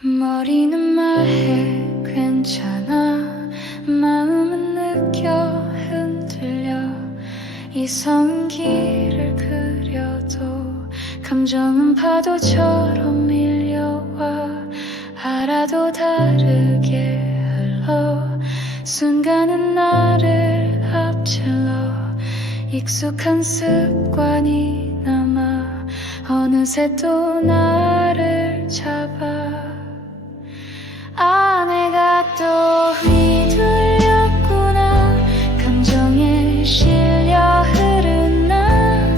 머리는 말해 괜찮아, 마음은 느껴 흔들려. 이성은 길을 그려도 감정은 파도처럼 밀려와. 알아도 다르게 흘러 순간은 나를 앞질러. 익숙한 습관이 남아 어느새 또 나를 잡아. 내가 또 휘둘렸구나. 감정에 실려 흐르나.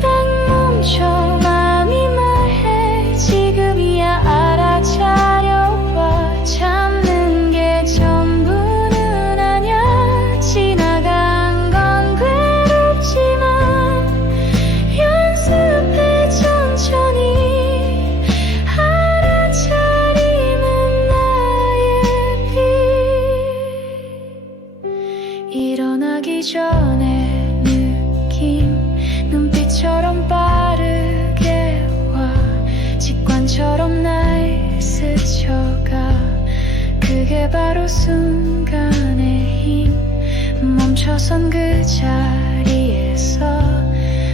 딱 멈춰 마음이 말해 지금이야 알아차려봐. 참는 게 전부는 아냐. 지나간 건 괴롭지만 연습해 천천히. 알아차림은 일어나기 전에 느낌, 눈빛처럼 빠르게 와. 직관처럼 날 스쳐가. 그게 바로 순간의 힘. 멈춰선 그 자리에서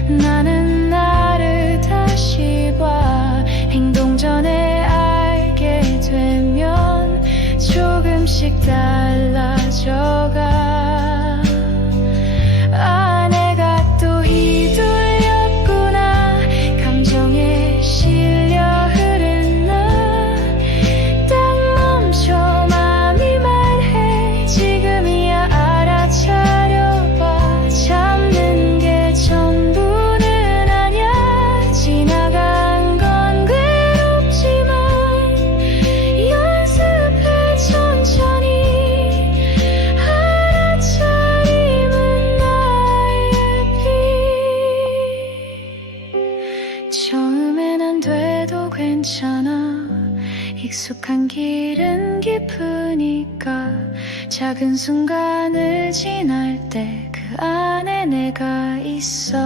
나는 나를 다시 봐. 행동 전에 알게 되면 조금씩 달라져가. 내가 또 휘둘렸구나. 감정에 실려 흐르나. 딱 멈춰 마음이 말해 지금이야 알아차려봐. 참는 게 전부는 아냐. 지나간 건 괴롭지만 연습해 천천히. 알아차림은 나의 빛. 처음엔 안 돼도 괜찮아. 익숙한 길은 깊으니까. 작은 순간을 지날 때 그 안에 내가 있어.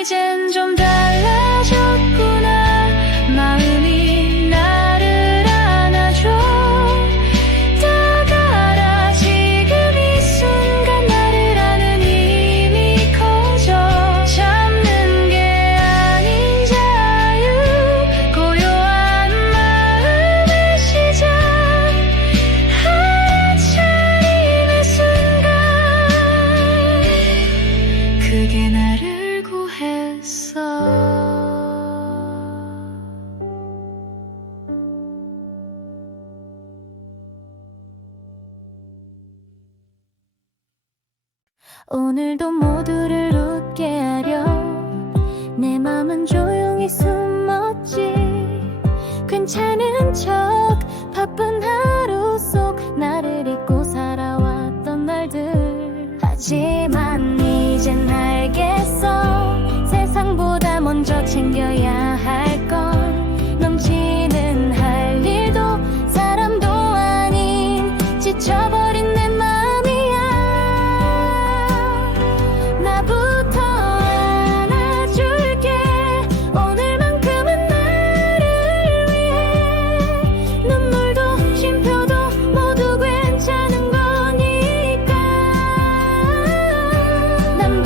이젠 좀 달라졌구나. 마음이 나를 안아줘. 딱 알아 지금 이 순간 나를 아는 힘이 커져. 참는 게 아닌 자유. 고요한 마음의 시작. 알아차림의 순간. 그게 나를 구했어. 오늘도 모두를 웃게 하려 내 맘은 조용히 숨었지. 괜찮은 척 바쁜 하루 속 나를 잊고 살아왔던 날들. 하지만 이젠 알겠어. 세상보다 먼저 챙겨야 할 건 넘치는 할 일도 사람도 아닌 지쳐버린 내 맘이야. 나부터 안아줄게. 오늘만큼은 나를 위해. 눈물도 쉼표도 모두 괜찮은 거니까. 난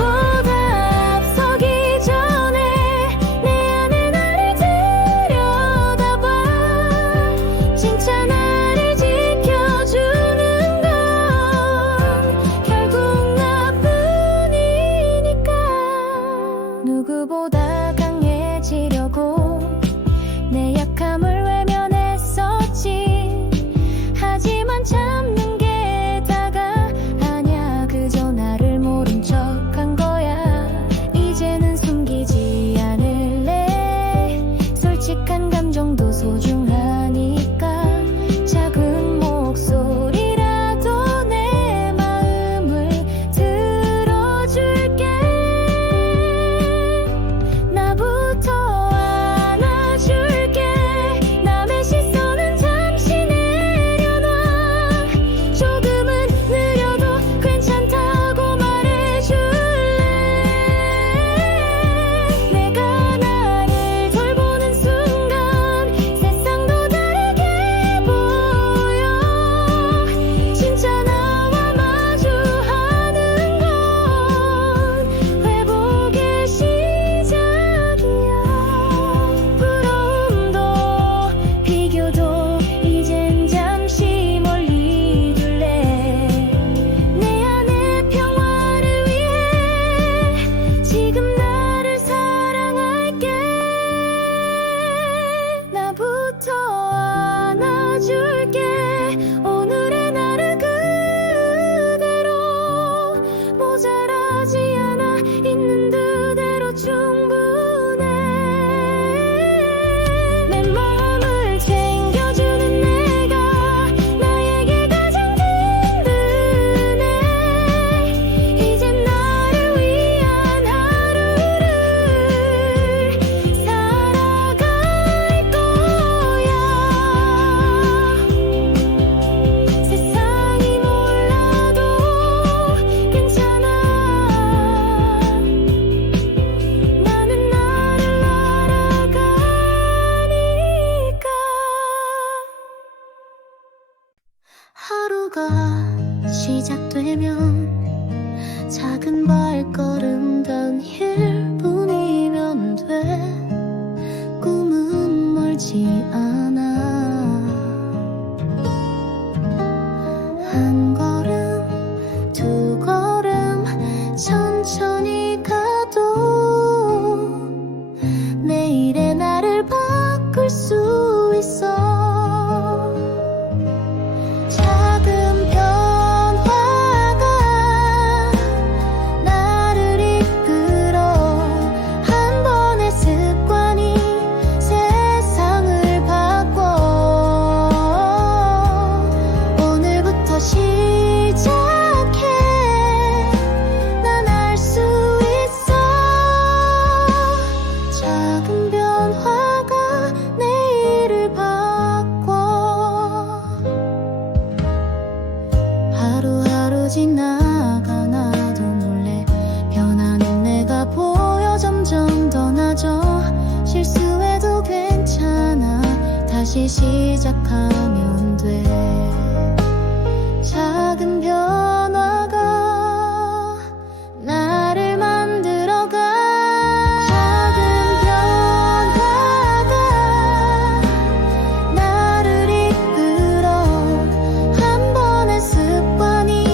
같아도 내일의 나를 바꿀 수 있어. 작은 변화가 나를 이끌어 한 번의 습관이 세상을 바꿔. 오늘부터 시작해. 난 알 수 있어. 작은 변화가 내일을 바꿔. 하루하루 지나가 나도 몰래 변하는 내가 보여. 점점 더 나아져. 실수해도 괜찮아. 다시 시작하면 돼. 작은 변화가 나를 만들어가. 작은 변화가 나를 이끌어 한 번의 습관이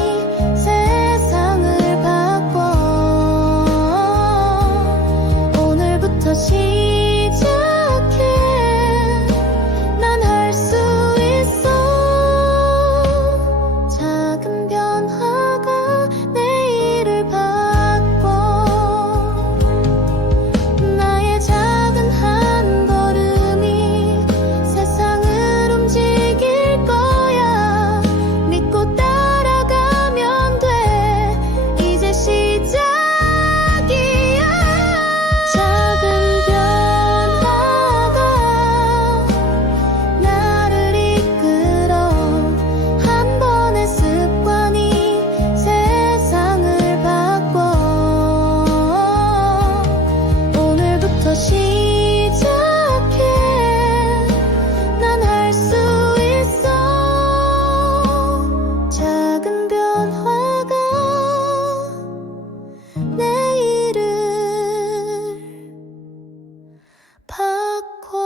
세상을 바꿔. 오늘부터 시작해. 난 할 수 있어. 작은 변화가 내일을 바꿔. 나의 작은 한 걸음이 세상을 움직일 거야. 믿고 따라가면 돼. 이제 시작이야. 작은 변화가 나를 이끌어 한 번의 습관이 세상을 바꿔. 오늘부터 시작해. 난 할 수 있어. 작은 변화가 내일을 바꿔.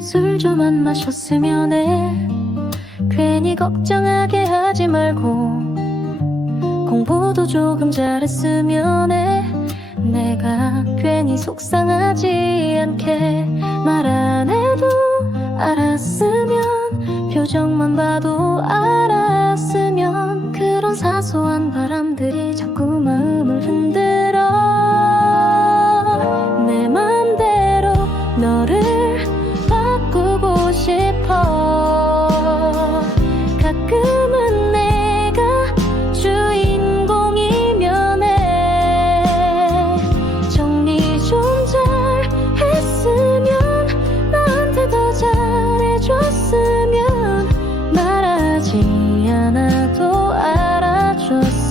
술 좀 안 마셨으면 해. 괜히 걱정하게 하지 말고 공부도 조금 잘했으면 해. 내가 괜히 속상하지 않게 말 안 해도 알았으면, 표정만 봐도 알았으면. 그런 사소한 바람들이 자꾸 마음을 흔들어. 내 맘대로 너를 바꾸고 싶어. 가끔은 내가 주인공이면 해. 정리 좀 잘 했으면, 나한테 더 잘해줬으면, 말하지 않아도 알아줬으면.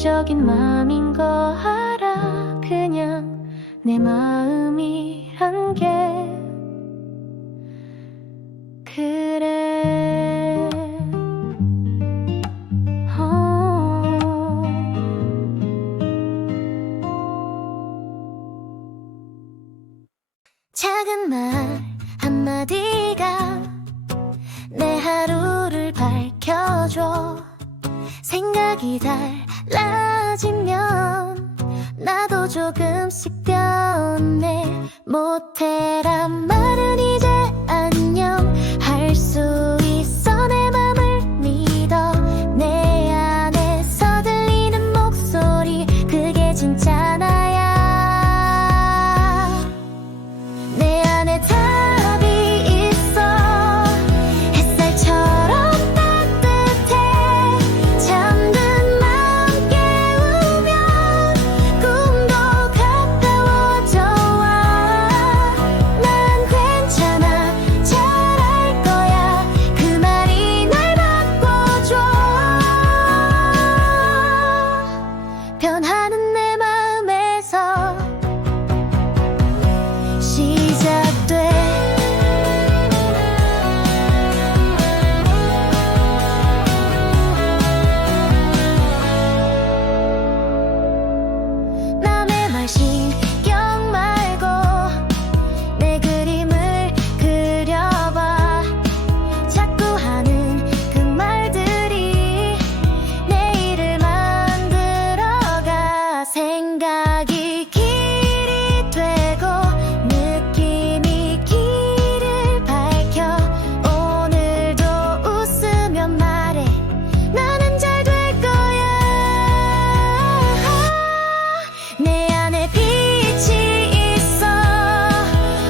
이기적인 마음인 거 알아. 그냥 내 마음이란 게 그래. 작은 말 한마디가 내 하루를 밝혀줘. 생각이 달라지면 나도 조금씩 변해. 못해란 말은 이제 안녕 할 수 있어. 내 맘을 믿어. 내 안에서 들리는 목소리 그게 진짜 나야. 내 안에 답이 있어. 햇살처럼 따뜻해. 잠든 마음 깨우면 꿈도 가까워져 와. 난 괜찮아 잘할 거야. 그 말이 날 바꿔줘. 변하는 내 마음에서 시작돼. 남의 말 신경 말고 내 그림을 그려봐. 자꾸 하는 그 말들이 내일을 만들어가. 생각이 길이 되고 느낌이 길을 밝혀. 오늘도 웃으며 말해. 나는 잘 될 거야. 내 안에 빛이 있어.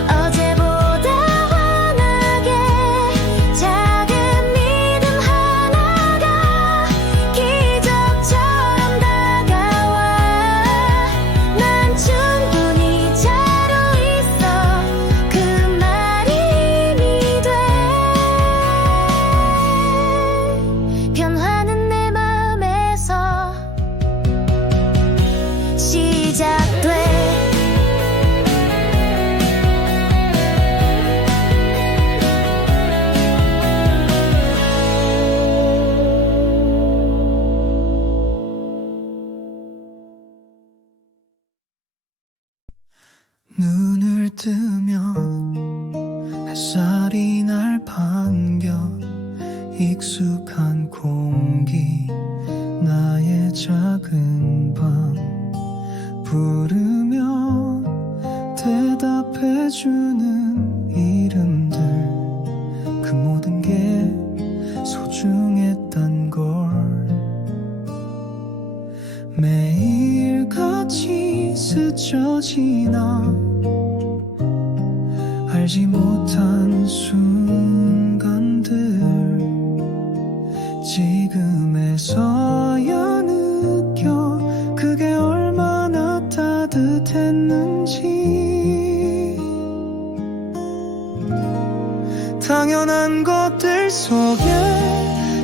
어제보다 환하게. 작은 믿음 하나가 기적처럼 다가와. 난 충분히 자로 있어. 그 말이 힘이 돼. 변하는 내 마음에서 시작돼. 눈을 뜨면 햇살이 날 반겨. 익숙한 공기 나의 작은 방. 부르면 대답해주는 이름들. 그 모든 게 소중했단 걸. 매일같이 스쳐 지나 알지 못한 순간들. 지금에서야 느껴 그게 얼마나 따뜻했는지. 당연한 것들 속에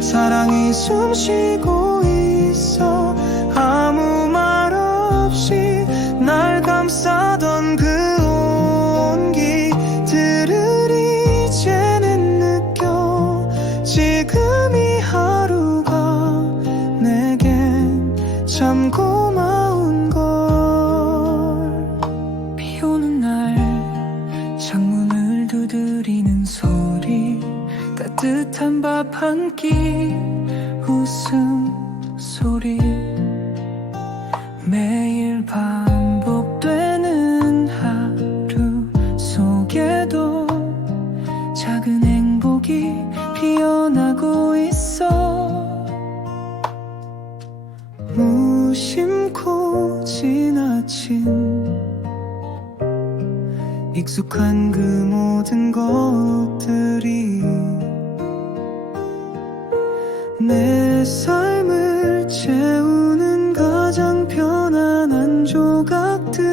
사랑이 숨쉬고 있어. 아무 말 없이 날 감싸던 그 온기들을 이제는 느껴. 지금 이 하루가 내겐 참 고마운 걸. 비 오는 날 창문을 두드리는 소리. 따뜻한 밥 한 끼 웃음 소리. 매일 반복되는 하루 속에도 작은 행복이 피어나고 있어. 무심코 지나친 익숙한 그 모든 것들이 내 삶을 채우는 가장 편안한 조각들.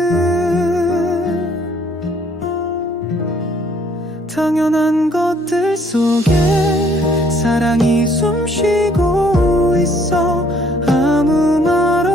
당연한 것들 속에 사랑이 숨쉬고 있어. 아무 말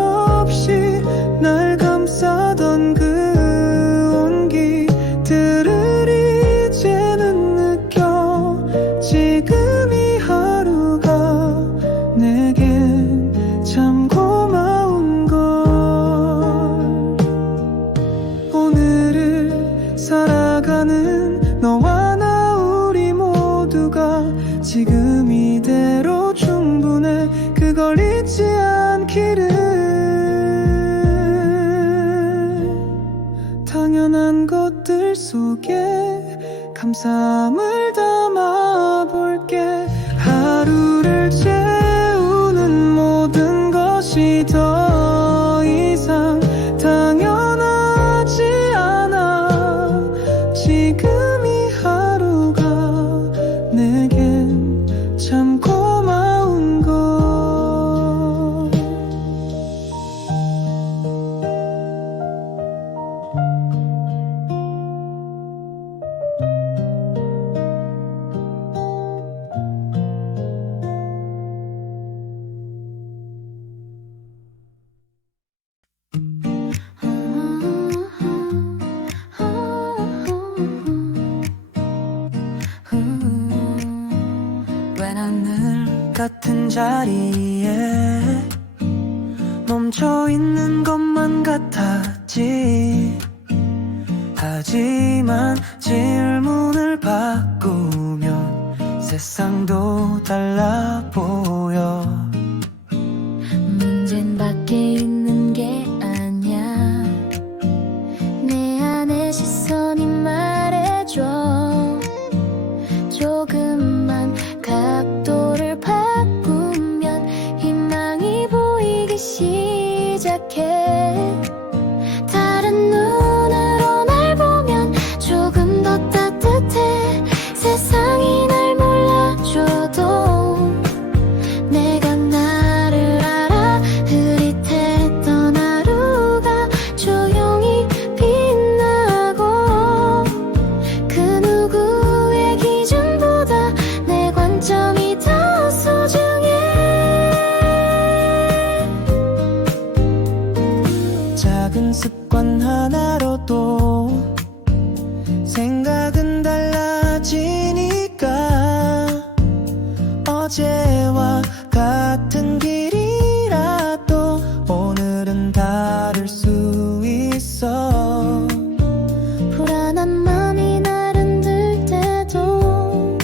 감사함을 담아볼게. 하루를 채우는 모든 것이 더 이상 당연하지 않아. 지금 이 하루가 내겐 참 고마운 것. 왜 난 늘 같은 자리에 멈춰있는 것만 같았지. 하지만 질문을 바꾸면 세상도 달라 보여. 문제는 밖에 있는 게 아니야. 내 안의 시선이 말해줘. 조금만 각도를 바꾸면 희망이 보이기 시작해. 다른 눈으로 날 보면 조금 더 따뜻해. 세상이 날 몰라줘도 내가 나를 알아. 흐릿했던 하루가 조용히 빛나고 그 누구의 기준보다 내 관점이 더 소중해. 작은 습관 하나로도 생각은 달라지니까. 어제와 같은 길이라도 오늘은 다를 수 있어. 불안한 맘이 날 흔들 때도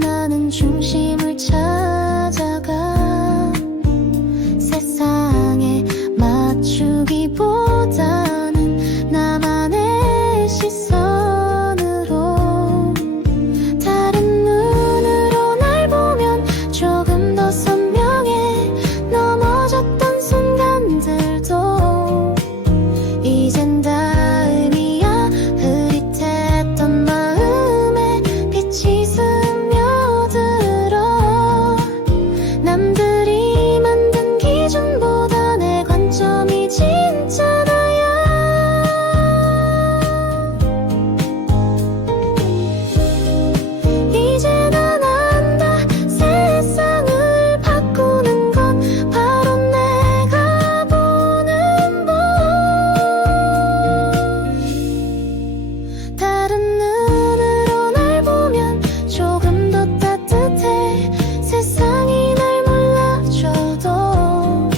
나는 중심을 찾아가. 세상에 맞추기보다는 나만의 시선으로. 다른 눈으로 날 보면 조금 더 선명해. 넘어졌던 순간들도 이젠 다 의미야. 흐릿했던 마음에 빛이 스며들어. 남들이 만든 기준보다 내 관점이 진짜 나야. 이제 난 안다. 세상을 바꾸는 건 바로 내가 보는 법. 다른 눈으로 날 보면 조금 더 따뜻해. 세상이 날 몰라줘도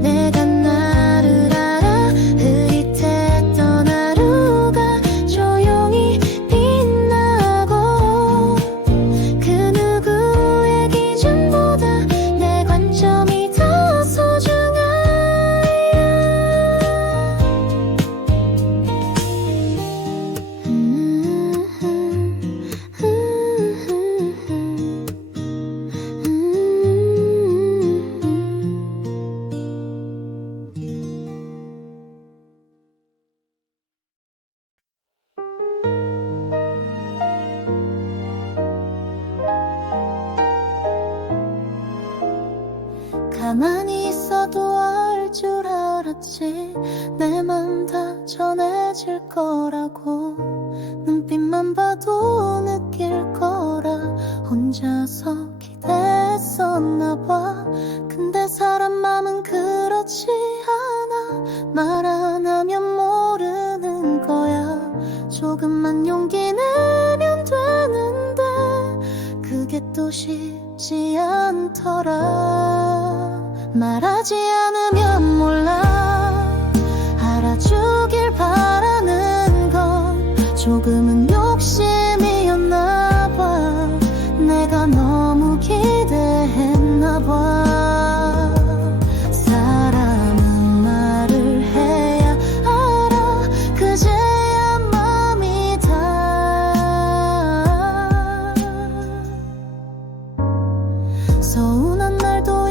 내가 나를 알아. 흐릿했던 하루가 조용히 빛나고 그 누구의 기준보다 내 관점이 더 소중하야. 가만히 있어도 알 줄 알았지. 내 맘 다 전해질 거라고. 눈빛만 봐도 느낄 거라 혼자서 기대했었나 봐. 근데 사람 맘은 그렇지 않아. 말 안 하면 모르는 거야. 조금만 용기 내면 되는데 그게 또 쉽지 않더라. 말하지 않으면 몰라. 알아주길 바라는 건 조금은 욕심이었나 봐. 내가 너무 기대했나 봐. 사람은 말을 해야 알아. 그제야 마음이 다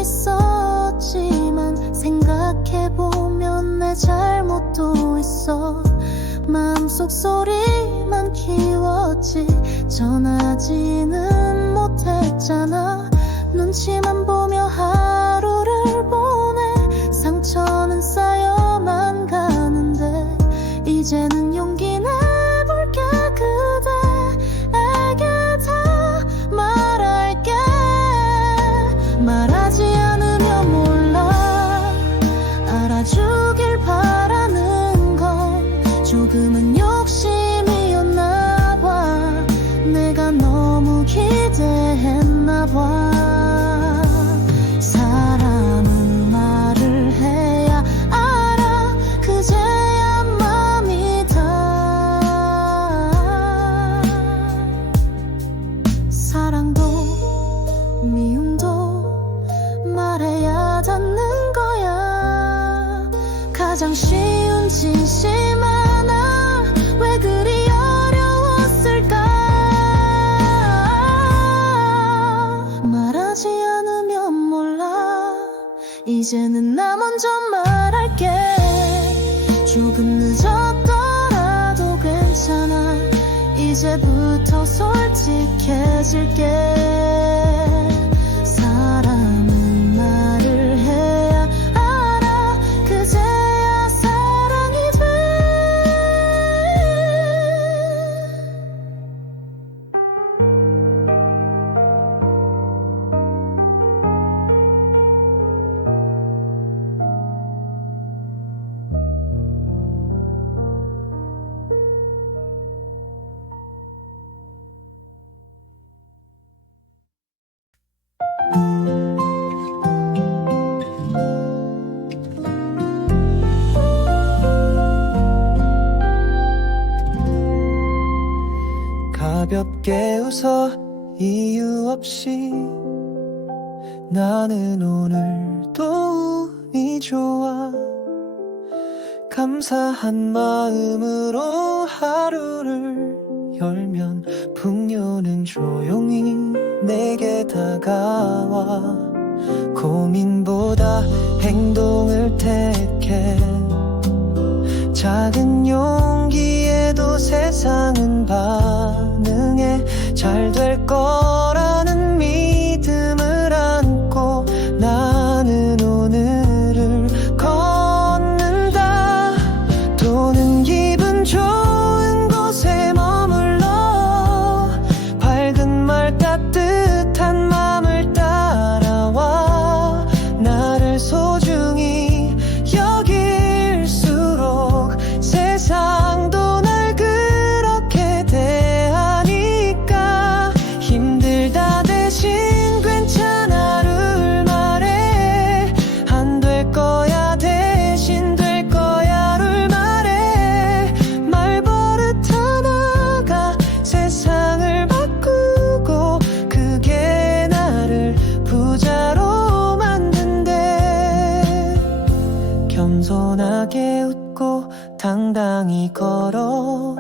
있었지만 생각해보면 내 잘못도 있어. 마음속 소리만 키웠지 전하지는 못했잖아. 눈치만 보며 하루를 보내 상처는 쌓여만 가는데 이제는 용기 내볼게. 그대에게 다 말할게. 말하지 않으면 몰라. 알아주길 바라는 건 조금은 욕심이었나 봐. 내가 너무 기대했나 봐. 사람은 말을 해야 알아. 그제야 맘이 다. 사랑도 미움도 말해야 닿는 거야. 가장 쉬운 진심 하나 왜 그리 어려웠을까. 말하지 않으면 몰라. 이제는 나 먼저 말할게. 조금 늦었더라도 괜찮아. 이제부터 솔직해질게. 사람은 말을 해야 알아. 그제야 사랑이 돼. 가볍게 웃어 이유 없이 나는 오늘도 운이 좋아. 감사한 마음으로 하루를 열면 풍요는 조용히 내게 다가와. 고민보다 행동을 택해. 작은 용기에도 세상은 반응해. 잘 될 거라는 믿음을 안고 나는 오늘을 걷는다. 도는 기분 좋은 곳에 머물러 밝은 말 따뜻한 맘을 따라와. 나를 소중히 여길수록 세상도 날 그렇게 대하니까. 힘들다 대신 괜찮아를 말해. 안 될 거야 대신 될 거야를 말해. 말버릇 하나가 세상을 바꾸고 그게 나를 부자로 만든대. 겸손하게 웃고 당당히 걸어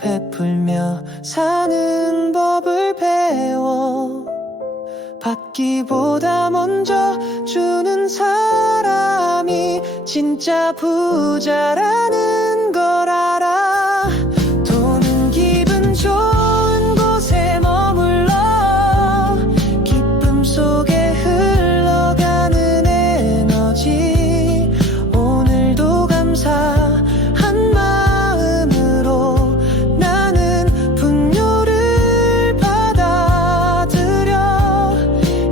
베풀며 사는 법을 배워. 받기보다 먼저 주는 사람이 진짜 부자라는 걸 알아. 도는 기분 좋은 곳에 머물러 기쁨 속에 흘러가는 에너지. 오늘도 감사한 마음으로 나는 풍요를 받아들여.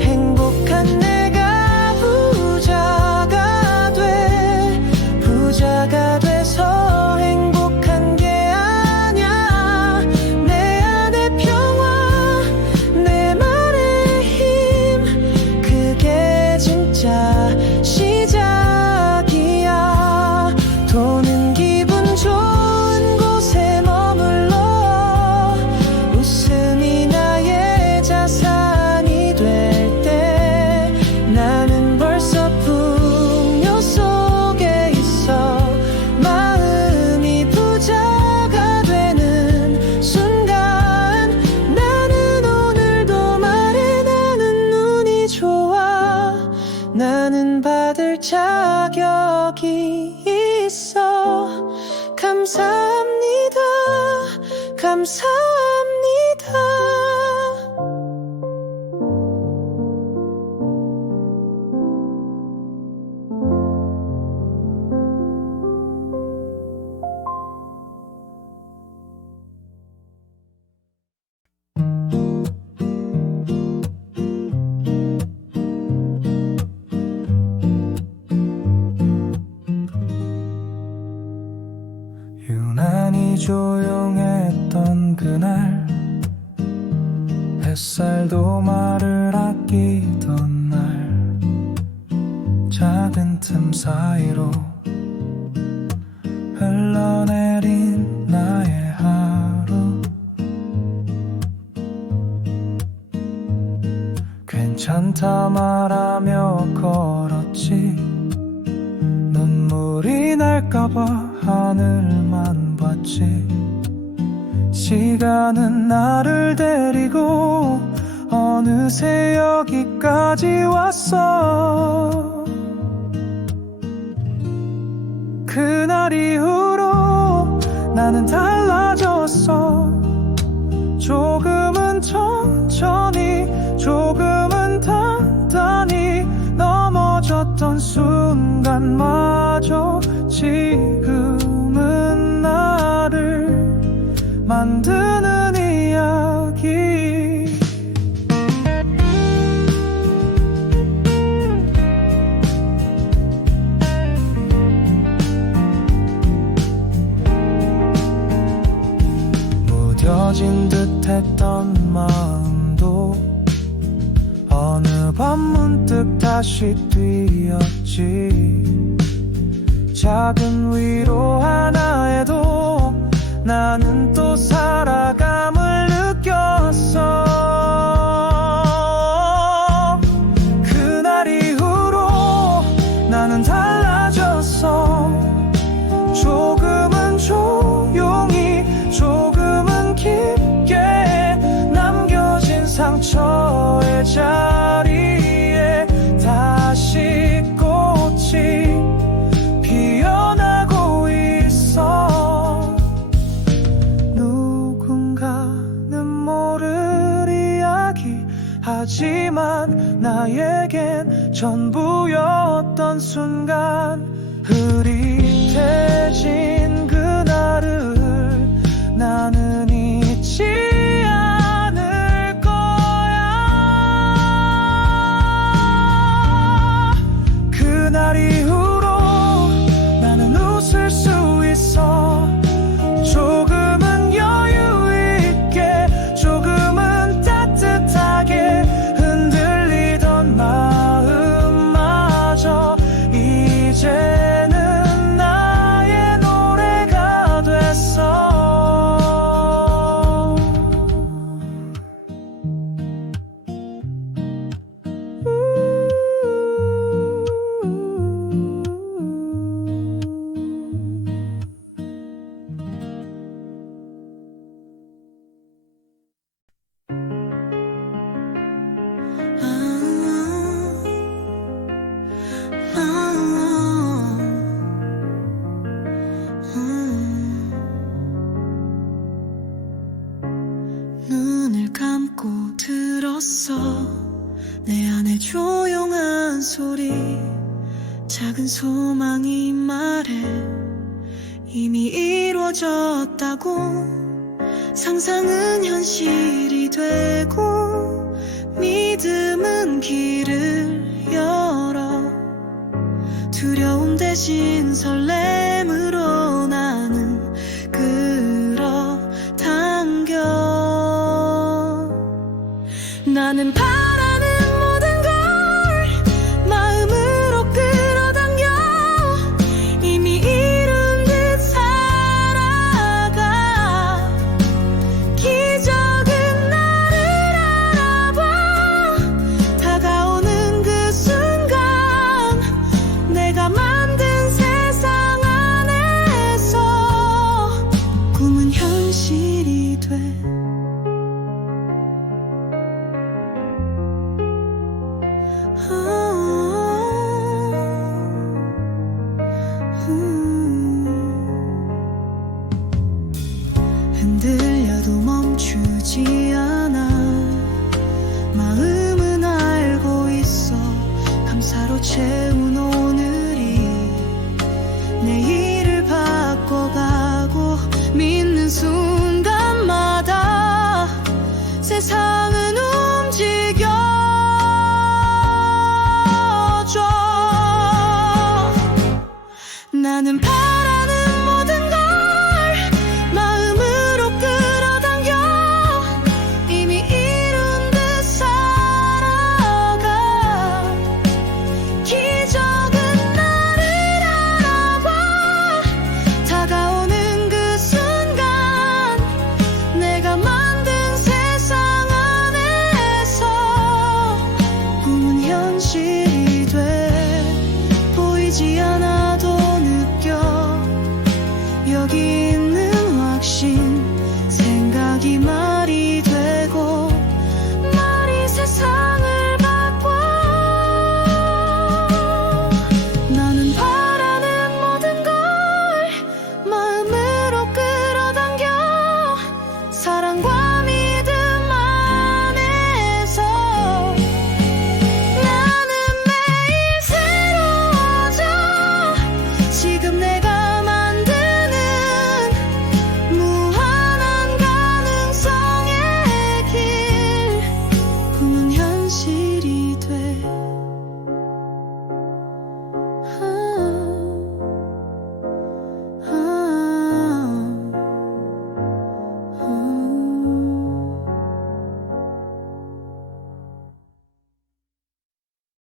행복한 내가 부자가 돼. 부자가 돼서 행복한 여기 있어. 감사합니다. 감사합니다. 유난히 조용했던 그날, 햇살도 말을 아끼던 날, 작은 틈 사이로 흘러내린 나의 하루. 괜찮다 말하며 걸었지. 눈물이 날까봐 하늘만 봤지. 시간은 나를 데리고 어느새 여기까지 왔어. 그날 이후로 나는 달라졌어. 조금은 천천히, 조금은 단단히 넘어졌던 순간마저 지금은 나를 만드는 이야기. 무뎌진 듯했던 마음도 어느 밤 문득 다시 뛰었지. 작은 위로 하나에도 나는 또 살아감을 느꼈어. 그날 이후로 나는 달라졌어. 조금은 조용히, 조금은 깊게 남겨진 상처의 자리에 다시 꽃이 피어나고 있어. 누군가는 모를 이야기, 하지만 나에겐 전부였던 순간. 흐릿해진 그날을 나는 잊지 않을 거야. 그날 이후로 나는 웃을 수 있어. 조금은 여유 있게, 조금은 따뜻하게 흔들리던 마음마저 이제는 나의 노래가 됐어. 눈을 감고 들었어. 내 안에 조용한 소리, 작은 소망이 말해. 이미 이루어졌다고. 상상은 현실이 되고 믿음은 길을 열어. 두려움 대신 설렘으로 나는 끌어당겨. 나는 바라는 모든 걸 마음으로 끌어당겨. 이미 이룬 듯 살아가. 기적은 나를 알아봐. 다가오는 그 순간 내가 만든 세상 안에서 꿈은 현실이 돼. 하루 채운 오늘이 내일을 바꿔가고 믿는 순간마다 세상은 움직여줘. 나는 바라는 모든 걸 마음으로 끌어당겨 이미 이룬 듯 살아가. 기적은 나를 알아봐. 다가오는 그 순간 내가 만든 세상 안에서 꿈은 현실이 돼. 보이지 않아